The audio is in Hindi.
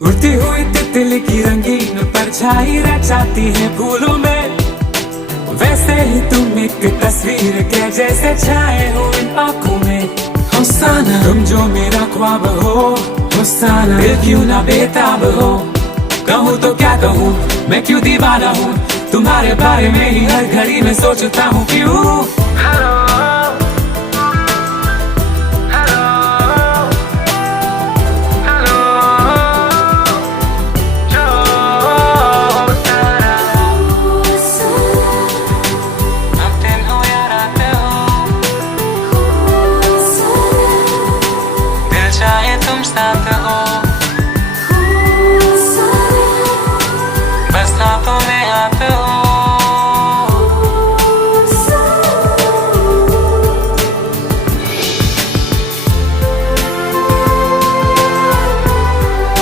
उड़ती हुई तितली की रंगीन परछाई रह जाती है फूलों में, वैसे ही तुम एक तस्वीर के जैसे छाए हो इन आंखों में। हुस्ना तुम जो मेरा ख्वाब हो, हुस्ना दिल क्यों ना बेताब हो। कहूँ तो क्या कहूँ, मैं क्यों दीवाना हूँ, तुम्हारे बारे में ही हर घड़ी में सोचता हूँ क्यों।